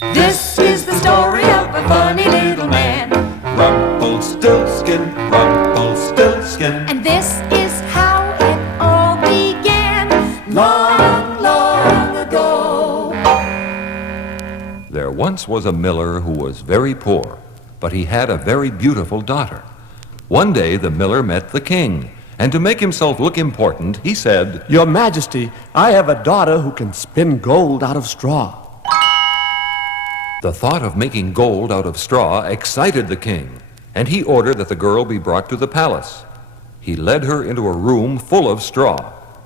This is the story of a funny little man. Rumpelstiltskin, Rumpelstiltskin. And this is how it all began, long, long ago. There once was a miller who was very poor, but he had a very beautiful daughter. One day the miller met the king, and to make himself look important, he said, "Your Majesty, I have a daughter who can spin gold out of straw." The thought of making gold out of straw excited the king, and he ordered that the girl be brought to the palace. He led her into a room full of straw,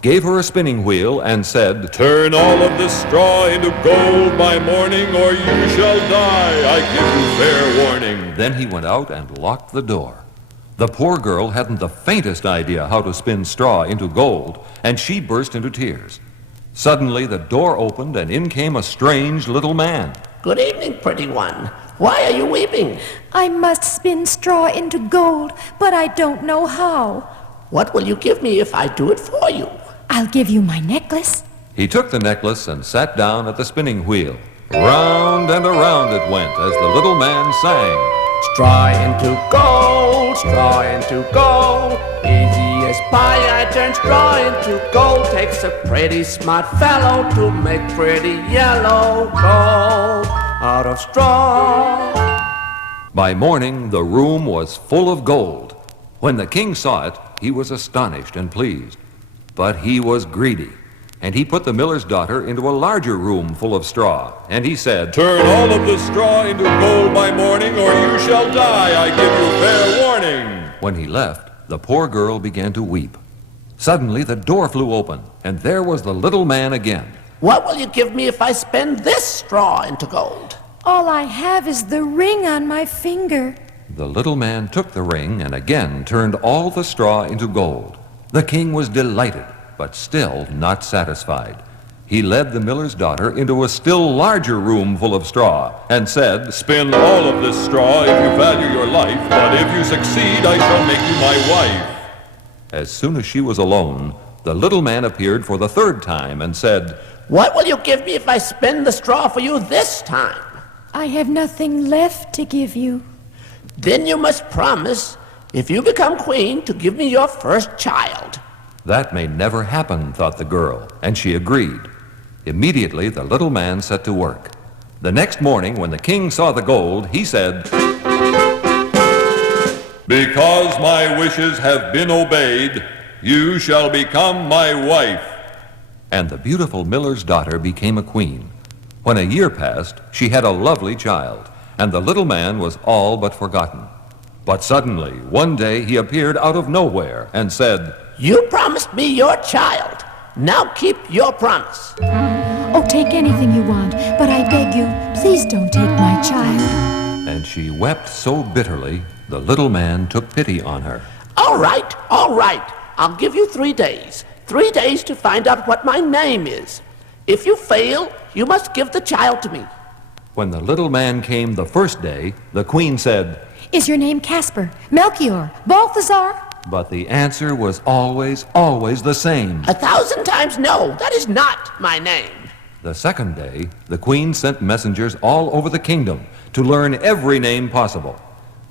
gave her a spinning wheel, and said, Turn all of this straw into gold by morning, or you shall die. I give you fair warning. Then he went out and locked the door. The poor girl hadn't the faintest idea how to spin straw into gold, and she burst into tears. Suddenly the door opened, and in came a strange little man. Good evening, pretty one. Why are you weeping? I must spin straw into gold, but I don't know how. What will you give me if I do it for you? I'll give you my necklace. He took the necklace and sat down at the spinning wheel. Round and around it went as the little man sang. Straw into gold, straw into gold. Easy as pie, I turn straw into gold. Takes a pretty smart fellow to make pretty yellow gold out of straw. By morning, the room was full of gold. When the king saw it, he was astonished and pleased. But he was greedy, and he put the miller's daughter into a larger room full of straw. And he said, Turn all of this straw into gold by morning, or you shall die. I give you fair warning. When he left, the poor girl began to weep. Suddenly, the door flew open, and there was the little man again. What will you give me if I spin this straw into gold? All I have is the ring on my finger. The little man took the ring and again turned all the straw into gold. The king was delighted, but still not satisfied. He led the miller's daughter into a still larger room full of straw and said, Spin all of this straw if you value your life, but if you succeed, I shall make you my wife. As soon as she was alone, the little man appeared for the third time and said, What will you give me if I spin the straw for you this time? I have nothing left to give you. Then you must promise, if you become queen, to give me your first child. That may never happen, thought the girl, and she agreed. Immediately, the little man set to work. The next morning, when the king saw the gold, he said, Because my wishes have been obeyed, you shall become my wife. And the beautiful miller's daughter became a queen. When a year passed, she had a lovely child, and the little man was all but forgotten. But suddenly, one day, he appeared out of nowhere and said, You promised me your child. Now keep your promise. Oh, take anything you want, but I beg you, please don't take my child. And she wept so bitterly, the little man took pity on her. All right. I'll give you 3 days. 3 days to find out what my name is. If you fail, you must give the child to me. When the little man came the first day, the queen said, Is your name Casper, Melchior, Balthazar? but the answer was always the same. 1,000 times no, that is not my name. The second day, the queen sent messengers all over the kingdom to learn every name possible.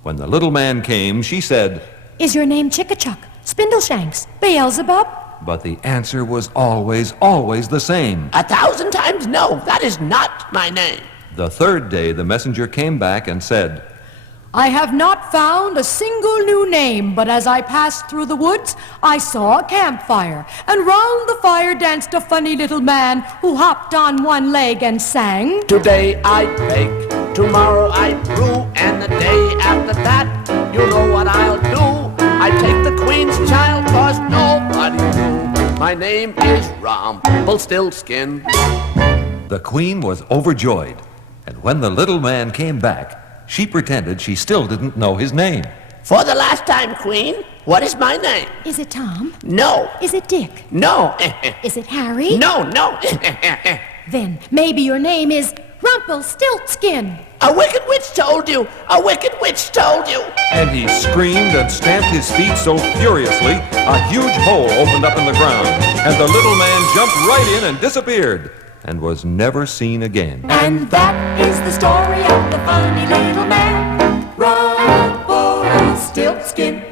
When the little man came, she said, Is your name Chickachuck, Spindleshanks, Beelzebub? but the answer was always the same. 1,000 times no, that is not my name. The third day, the messenger came back and said, I have not found a single new name, but as I passed through the woods, I saw a campfire, and round the fire danced a funny little man who hopped on one leg and sang, Today I bake, tomorrow I brew, and the day after that, you know what I'll do. I take the queen's child, 'cause nobody knew. My name is Rumpelstiltskin. The queen was overjoyed, and when the little man came back, she pretended she still didn't know his name. For the last time, queen, what is my name? Is it Tom? No. Is it Dick? No. Is it Harry? No. Then maybe your name is Rumpelstiltskin. A wicked witch told you. A wicked witch told you. And he screamed and stamped his feet so furiously, a huge hole opened up in the ground, and the little man jumped right in and disappeared. and was never seen again. And that is the story of the funny little man, Rumpelstiltskin.